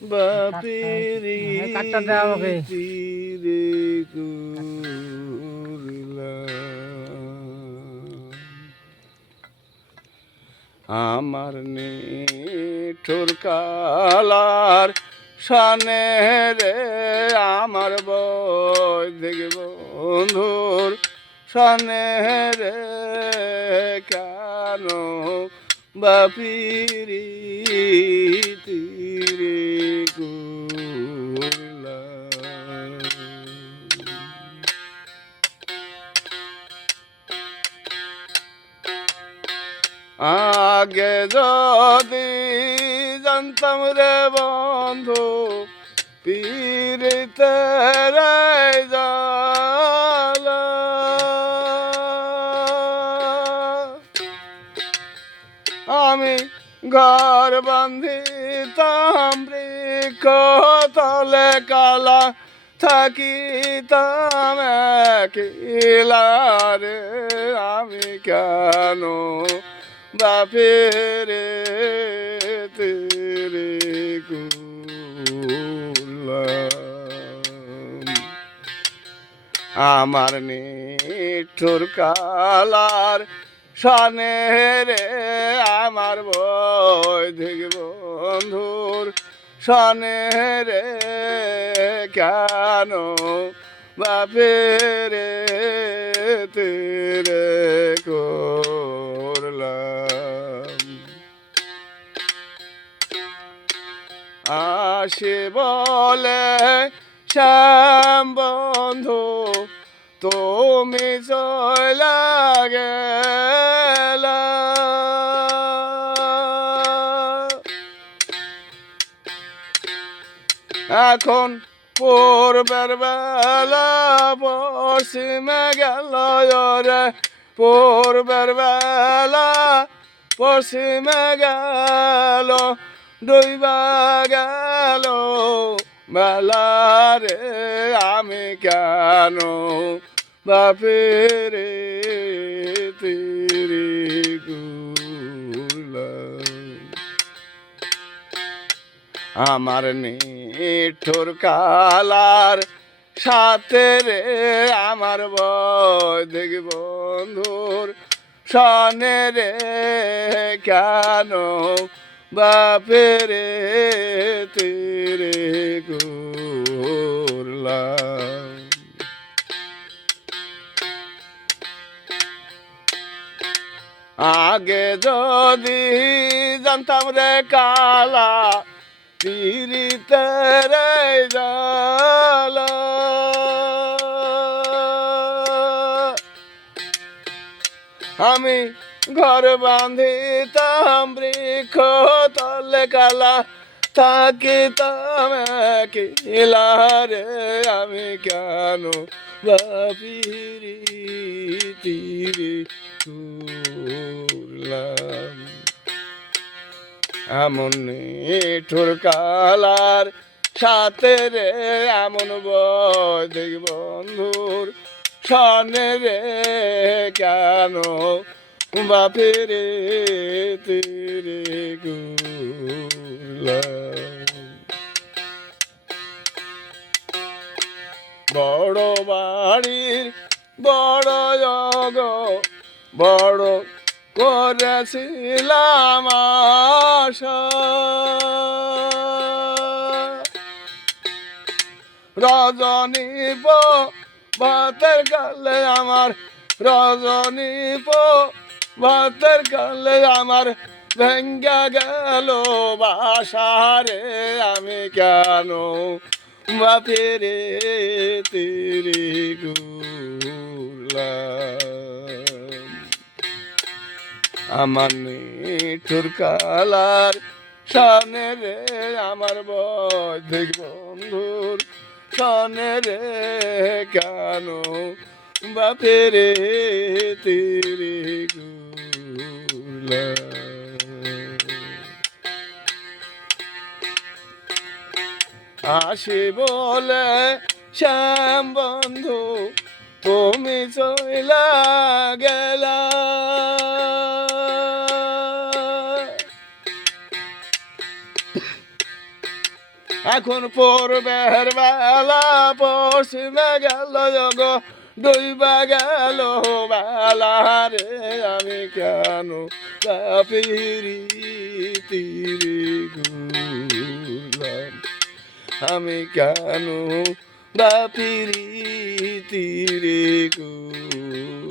বাপেরি কাটটা দেওয়া হবে। তীরে ঘুরলাম। আমার নিঠুর কালার সানে রে আমার বৈদিক বন্ধুর সানে রে কেন বাপিরি তীরে ঘুরলাম। আগে যদি জানতাম রে বন্ধু পীড়িতে রে জ্বালা, আমি ঘর বান্ধিতাম বৃক্ষ তলে কালা থাকিতাম একলা রে আমি কেন বাপের তেরে কুলাম। আমার নিঠুর কালার সানে রে আমার বৈদিক বন্ধুর সানে রে কেন বাপের তেরে করলাম। আসে বলে শ্যাম বন্ধু তুমি চলা গেলা, এখন পূর্বের বেলা পশ্চিমে গেল রে, পূর্বের বেলা পশ্চিমে গেল ডুইবা গেল বেলা রে আমি কেন বাপের তীরে ঘুরলাম। আমার নিঠুর কালার সাথে রে আমার বৈদিক বন্ধুর সনে রে কেন বাপের তীরে ঘুরলাম। আগে যদি জানতাম রে কালা পীড়িতে রে জ্বালা, আমি ঘর বান্ধিতাম বৃক্ষ তলে কালা থাকিতাম একলা রে আমি কেন বাপিরি তীরে ঘুরলাম। এমন নিঠুর কালার সাথে রে এমন বৈদিক বন্ধুর সনে রে কেন বাপের তীরে ঘুরলাম। বড় বাড়ির বড় জগ বড় করেছিলাম আশা, রজনী ভাতের গালে আমার রজনী ভাতের গালে আমার ভেঙ্গা গেল বাসারে আমি কেন বাপের তীরে ঘুরলাম। আমার নিঠুর কালার সানে রে আমার বৈদিক বন্ধুর সানে রে কেন বাপের তীরে ঘুরলাম। আসি বলে শ্যাম বন্ধু তুমি চইলা গেলা, এখন পূর্বের বেলা পশ্চিমে গেল গো ডুইবা গেল বেলা রে আমি কেন পিরিতিরে ঘুরলাম আমি কেন পিরিতিরে ঘুরলাম